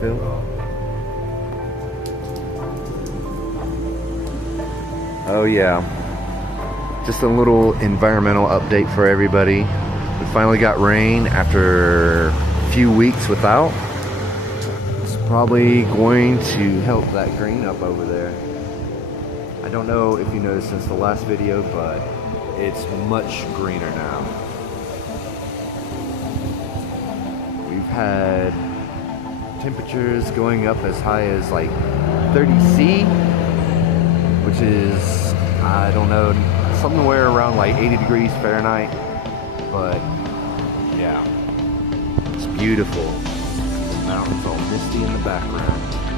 Phil? Oh yeah. Just a little environmental update for everybody. We finally got rain after a few weeks without. It's probably going to help that green up over there. I don't know if you noticed since the last video, but it's much greener now. We've had temperatures going up as high as like 30 C, which is, I don't know, somewhere around like 80 degrees Fahrenheit. But yeah, it's beautiful. The mountains all misty in the background.